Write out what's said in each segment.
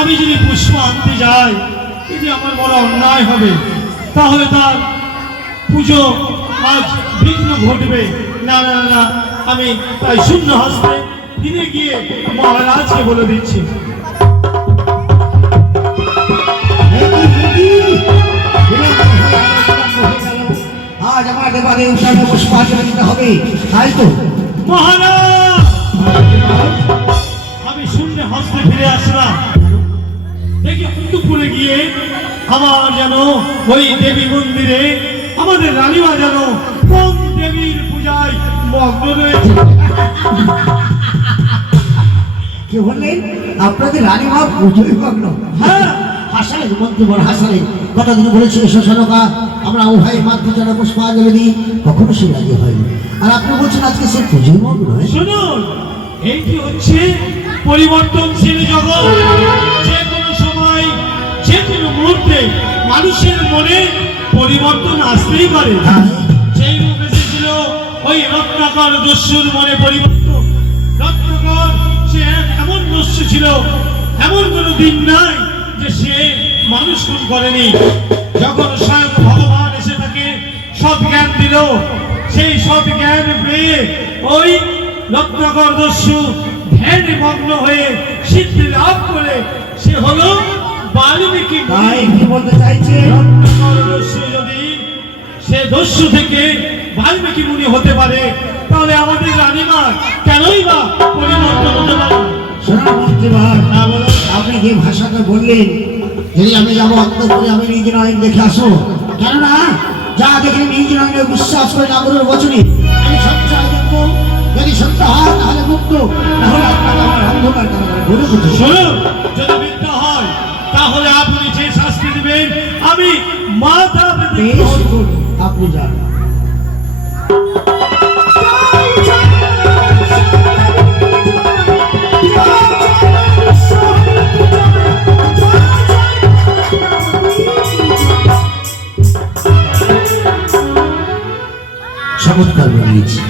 আমি যদি পুষ্প আনতে যাই এটি আমার বড় অন্যায় হবে, তাহলে তার পুজো আজ বিঘ্ন ঘটবে। না না না, আমি তাই শূন্য হস্তে ফিরে গিয়ে মহারাজকে বলে দিচ্ছি। আজ আমার দেবারে উৎসবে পুষ্পাঞ্জলি দিতে হবে, তাই তো মহারাজ। আমি শূন্য হস্তে ফিরে আসলাম, দেখি দুপুরে গিয়ে আমার যেন ওই দেবী মন্দিরে আমাদের রানীমা যেন কোন দেবীর পূজায় মগ্ন রয়েছে। কি বললেন? আপনাদের রানীমা পুজোয় মগ্ন? হ্যাঁ, হাসালে মন্ত্রীবর হাসালে। কতদিন বলেছিল শোষণকা আমরা উভয় মাতৃজনে পুষ্পাঞ্জলি দিই, কখনো সে রাজি হয়নি। আর আপনি বলছেন আজকে সে পুজোয় মগ্ন নয়। শুনুন, এইটি হচ্ছে পরিবর্তনশীল জগৎ। যে কোনো সময় যে কোনো মুহূর্তে মানুষের মনে পরিবর্তন আসতেই পারে। সেই রূপ এসেছিল ওই রত্নাকর দস্যুর মনে পরিবর্তন। রত্নাকর সে এমন দস্যু ছিল, এমন কোনো দিন নাই যে সে মানুষ খুন করেনি। যখন স্বয়ং ভগবান এসে তাকে সৎ জ্ঞান দিল, সেই সৎ জ্ঞান পেয়ে ওই রত্নাকর দস্যু ধ্যানে মগ্ন হয়ে সিদ্ধি লাভ করে সে হলো বাল্মীকি। তাই কি বলতে চাইছে? রত্নাকর দস্যু যদি সে দস্যু থেকে বাল্মীকি মুনি হতে পারে, তাহলে আমাদের রানীমা কেনই বা পরিবর্তন হতে পারে? শোনা মন্ত্রীবর, আপনি যে ভাষাটা বললেন, যদি আমি যাবো অন্তপুরে আমি নিজ নয়ন দেখে আসো, কেননা যা দেখে নিজ নয়নে বিশ্বাস করে নাগরের বচনে আমি সঞ্চয় দেখবো। যদি সত্য হয় তাহলে মুক্ত, তাহলে আপনাকে আমার অন্ধকার ঘুরে ঘুরে। শুনুন, যদি মিথ্যা হয় তাহলে আপনি যে শাস্তি দিবেন আমি মাথা পেতে গ্রহণ করব। আপনি যান। চমৎকার বানিয়েছি,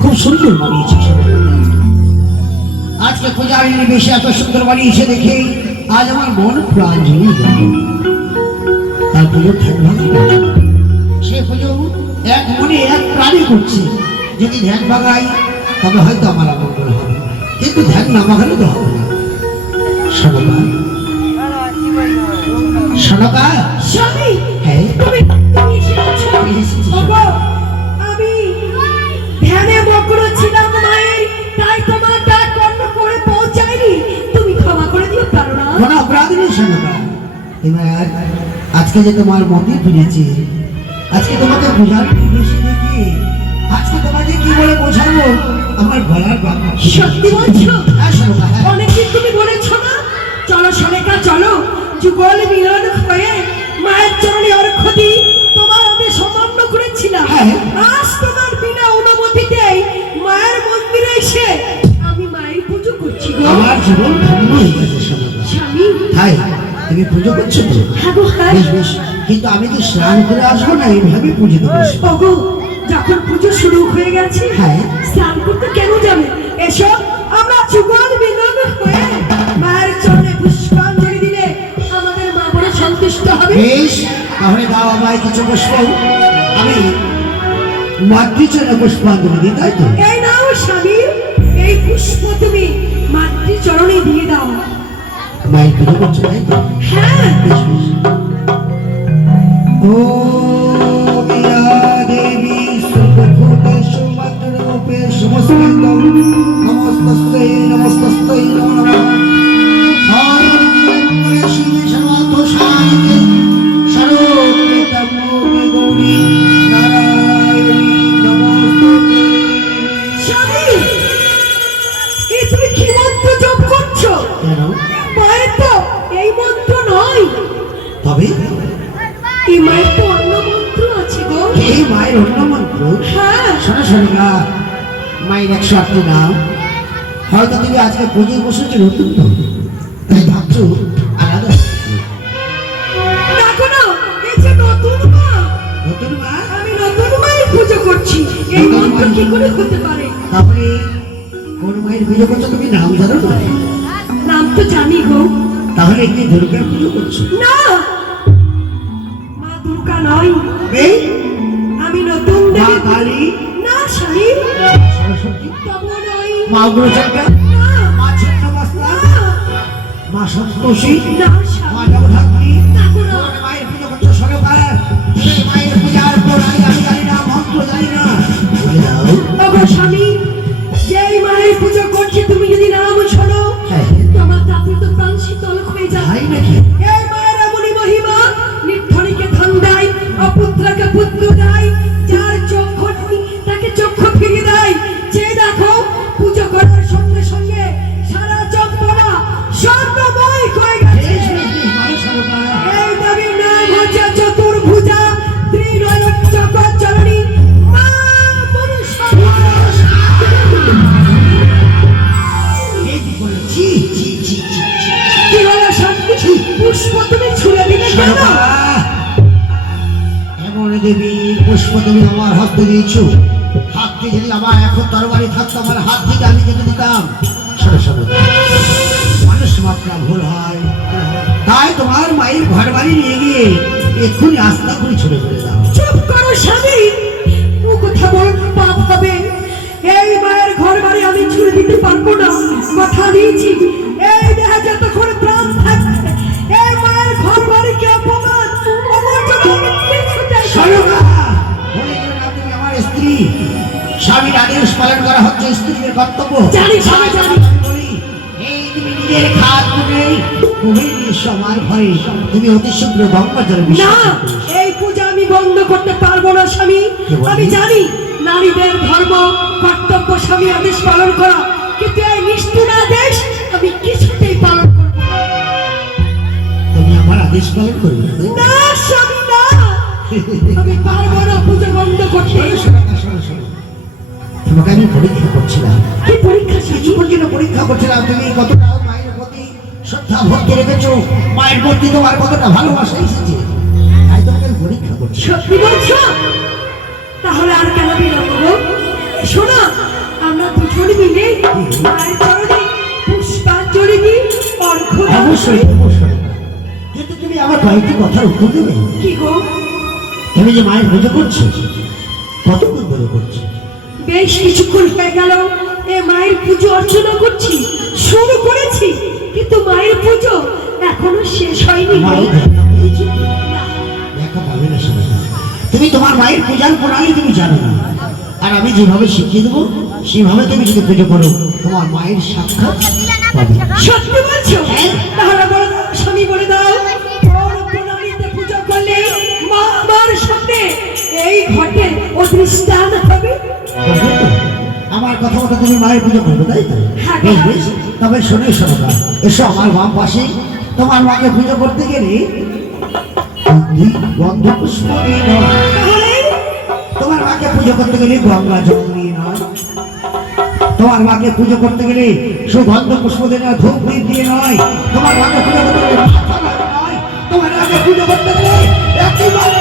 খুব সুন্দর বানিয়েছি। আজকে পূজারিনী বেশি এত সুন্দর বানিয়েছে দেখে আজ আমার মন প্রাণ জুড়ে গেল। তার পুজো থাকবে, সে পুজো এক মনে এক প্রাণী করছে। যদি ধ্যান ভাগাই তবে হয়তো আমার আমন্ত্রণ হবে, কিন্তু ধ্যান না ভাগালে তো হবে না। সনকা, সনকা, স্বামী, হ্যাঁ তুমি এসেছো? ওগো, আমি ধ্যানে মগ্ন ছিলাম মায়ের, তাই তোমার ডাক কর্ণ করে পৌঁছায়নি। তুমি ক্ষমা করে দিও প্রাণনা। কোনো অপরাধ নেই সনকা। এবার আজকে যে তোমার মন্দির ফিরেছে, আজকে তোমাকে পূজার বেশি দেখি, আজকে তোমাকে কি বলে বোঝাবো আমার গলার বাবা। সত্যি বলছো? হ্যাঁ সনকা, হ্যাঁ। অনেকদিন তুমি বলেছো না, চলো সনেকা চলো, যুগল মিলন হয়ে মায়ের চরণে অর্ঘ্য দিই। তোমার আমি সমান্য করেছিলাম। হ্যাঁ। আজ তোমার বিনা অনুমতিতে মায়ের মন্দিরে এসে আমি মায়ের পুজো করছি গো। আমার জীবন ধন্য হয়ে গেছে সনকা। স্বামী, তাই তুমি পুজো করছো তো? হ্যাঁ গো, হ্যাঁ। বেশ বেশ, কিন্তু আমি তো স্নান করে আসবো না, এইভাবে পুজো দেবো। ওগো, যখন পুজো শুরু হয়ে গেছে, হ্যাঁ। স্নান করতে কেন যাবে? এসো, আমরা যুগল মিলন হয়ে মায়ের চরণে পুষ্পাঞ্জলি দিলে আমাদের মা বড় সন্তুষ্ট হবে। বেশ, তাহলে দাও আমায় কিছু পুষ্প, আমি মাতৃচরণে পুষ্পাঞ্জলি দিই, তাই তো? এই নাও স্বামী, এই পুষ্প তুমি মাতৃচরণে দিয়ে দাও। মায়ের পুজো করছো, তাই তো? হ্যাঁ। বেশ বেশ। ও বিয়া দেবী সর্বভূতেষু মাতৃরূপেষু সংস্থিতং, নমস্তস্যৈ নমস্তস্যৈ নমো নমঃ। সর্বমঙ্গলে শিবে সর্বার্থসাধিকে সর্বপ্রীতমে গৌরী নারায়ণী নমস্তুতে। স্বামী, এই তুমি কি মন্ত্র জপ করছো? কেন? মায়ের তো এই মন্ত্র নয়, তবে এই মায়ের তো অন্য মন্ত্র আছে গো। এই মায়ের অন্য মন্ত্র? হ্যাঁ। শোনো শোনা, মায়ের 108টি নাম। হয়তো তুমি আজকে পুজোয় বসেছো নতুন তো, তাই ভাবছো আলাদা। দেখো না, এই যে নতুন মা, নতুন মা? আমি নতুন মায়ের পুজো করছি, এই মন্ত্র কি করে হতে পারে? তারপরে কোন মায়ের পুজো করছো তুমি নাম জানো না? নাম তো জানি গো। তাহলে কি দুর্গার পুজো করছো? না, মা দুর্গা নয়, এই আমি নতুন মা দেবী। কালী, না স্বামী, সরস্বতী, তবু নয়। মা উগ্রচণ্ডা, না, মা ছিন্নমস্তা, না, মা সন্তোষী, না মা স্বামী, জগদ্ধাত্রী। না গো, না। তোমার মায়ের পুজো করছো সরকার। সেই মায়ের পূজার প্রণালী আমি জানি না, মন্ত্র জানি না। বলে দাও। ওগো স্বামী, যেই মায়ের পুজো করছি তুমি যদি নাম শোনো, হ্যাঁ। তোমার তাতে তো প্রাণ শীতল হয়ে যায়। তাই নাকি? এই মায়ের এমনই মহিমা, নির্ধনীকে ধন দেয়, অপুত্রকে পুত্র দেয়, যার চক্ষু নেই তাকে চক্ষু ফিরিয়ে দেয়। যে দেখো পুজো করার সঙ্গে সঙ্গে সারা চক্ষুরা স্বর্ণময় হয়ে গেছে। বেশ, বেশ, বেশ, মায়ের সরকার। এই দেবীর নাম হচ্ছে চতুর্ভুজা ত্রিনয়ন জগজ্জননী মা মনসা। এই কি করলে? ছি, ছি, ছি, ছি, ছি। কি হলো স্বামী? পুষ্প তুমি ছুঁড়ে দিলে কেন? সরকার, এমন দেবীর পুষ্প তুমি আমার হাতে দিয়েছো। হাত দিয়ে যদি আমার এখন তরবারি থাকতো, আমার হাত থেকে আমি কেটে দিতাম। শোনো, শোনো, মানুষ মাত্রা ভুল হয়, তাই তোমার মায়ের ঘর বাড়ি নিয়ে গিয়ে এক্ষুনি আস্তা করে ছুড়ে ফেলে দাও। চুপ করো স্বামী, ও কথা বল পাপ হবে। এই মায়ের ঘর বাড়ি আমি ছুঁড়ে দিতে পারবো না, কথা দিয়েছি। এই দেহে যতক্ষণ প্রাণ থাকবে এই মায়ের ঘর বাড়িকে অপমান অমর্যাদা আমি কিছুতেই করব না। সরকার, বলে গেলে না তুমি আমার স্ত্রী। স্বামীর আদেশ পালন করা হচ্ছে স্ত্রীর কর্তব্য। জানি, স্বামী, জানি। আমি বলি, এই তুমি নিজের খাদ নেই, গভীর নিঃস্ব আমার ঘরে তুমি অতি শীঘ্র গঙ্গা জলে না, বিসর্জন করিস। এই পূজা আমি বন্ধ করতে পারবো না স্বামী। কি বললি? আমি জানি নারীদের ধর্ম কর্তব্য স্বামী আদেশ পালন করা, কিন্তু এই নিষ্ঠুর আদেশ আমি কিছুতেই পালন করবো না। তুমি আমার আদেশ পালন করবে না, তাই না? না স্বামী, না, আমি পারবো না পূজা বন্ধ করতে। শোনো, শোনো, শোনো, শোনো। তোমাকে আমি পরীক্ষা করছিলাম, কি পরীক্ষা স্বামী? কিছুক্ষণ জন্য পরীক্ষা করছিলাম তুমি কতটা মায়ের প্রতি শ্রদ্ধা ভক্তি রেখেছো, মায়ের প্রতি তোমার কতটা ভালোবাসা এসেছে, তাই তোমাকে আমি পরীক্ষা করছি। সত্যি বলছো? তাহলে আর কেন বিলম্ব গো? শোনো, আমরা দুজনে মিলে মায়ের চরণে পুষ্পাঞ্জলি দিই, অর্ঘ্য দান অবশ্যই, করি। অবশ্যই। কিন্তু তুমি আমার কয়েকটি কথার উত্তর দেবে। কি গো? তুমি যে মায়ের পুজো করছো, কতক্ষণ ধরে করছো? বেশ কিছুক্ষণ হয়ে গেল এ মায়ের পুজো অর্চনা করছি, শুরু করেছি, কিন্তু মায়ের পুজো এখনো শেষ হয়নি গো। মায়ের দেখা পেয়েছো? না, দেখা পাবে না শোনো। তুমি তোমার মায়ের পূজার প্রণালী তুমি জানো না, আর আমি যেভাবে শিখিয়ে দেবো সেভাবে তুমি যদি পুজো করো তোমার মায়ের সাক্ষাৎ পাবে। সত্যি বলছো? তাহলে বলে দাও স্বামী, বলে দাও কোন প্রণালীতে পুজো করলে মা আমার সামনে এই ঘটে অদৃষ্টান হবে? করবে তো? আমার কথা মতো তুমি মায়ের পুজো করবে, তাই তো? হ্যাঁ। বেশ, বেশ। তবে শোনো শোনো, এসো আমার বাম পাশে। তোমার মাকে পুজো করতে গেলে গন্ধ পুষ্প দিয়ে নয়, তাহলে তোমার মাকে পুজো করতে গেলে গঙ্গা জল দিয়ে নয়, তোমার মাকে পুজো করতে গেলে সুগন্ধ পুষ্প দিয়ে নয়, ধূপ দীপ দিয়ে নয়, তোমার মাকে পুজো করতে গেলে মাথা নয়, তোমার মাকে পুজো করতে গেলে একেবারে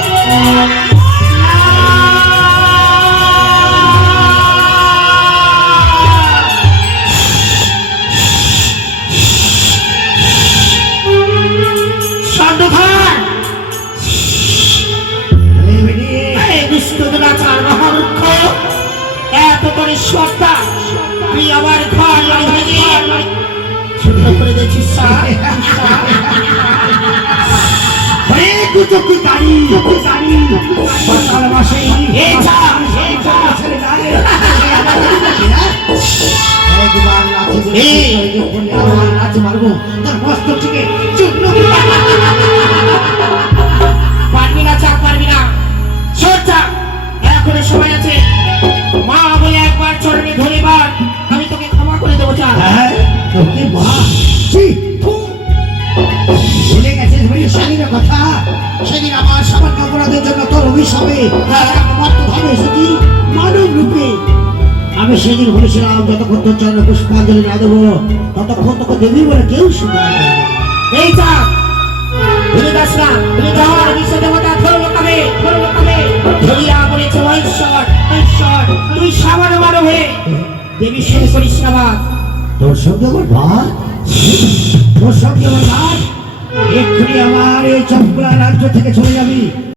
এত করে সত্তা তুই আমার ঘর ভেঙে ছোট করে দিয়েছিস স্যার। পারবি না চাপ, পারবি না, সর চাপ, এখনো সময় আছে। মা বলে একবার চরণে ধরিবার, আমি তোকে ক্ষমা করে দেবো। চা ভুলে গেছিস ভাই স্বামীর কথা? সেদিন আমার সামান্য অপরাধের জন্য তোর অভিশাপে মর্তভাবে এসেছি মানব রূপে। আমি সেদিন বলেছিলাম যতক্ষণ তোর চরণে পুষ্পাঞ্জলি না দেবো ততক্ষণ তোকে দেবী বলে কেউ স্বীকার করবে না। এই চা ভুলে যাস না, তুমি যাওয়ার বিশ্ব দেবতা ধরে লোকাবে ধরিয়া বলেছে ঈশ্বর ঈশ্বর, তুই সামান্য মানব হয়ে দেবীর সঙ্গে করিস না বাদ। তোর সঙ্গে আমার ভাই তোর সঙ্গে আমার লাভ, এক্ষুনি আমার এই চম্পলা রাজ্য থেকে চলে যাবি।